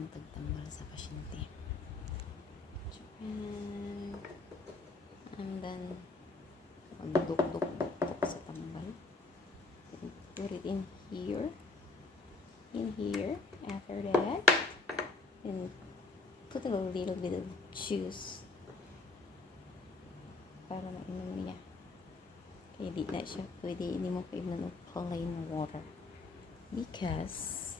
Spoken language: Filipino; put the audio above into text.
ng tagtambal sa pasyente. And then magduk-duk-duk sa tambal. And put it in here. After that, and put a little bit of juice para mainom niya. Kaya di na siya pwede, hindi mo pwede ng plain water because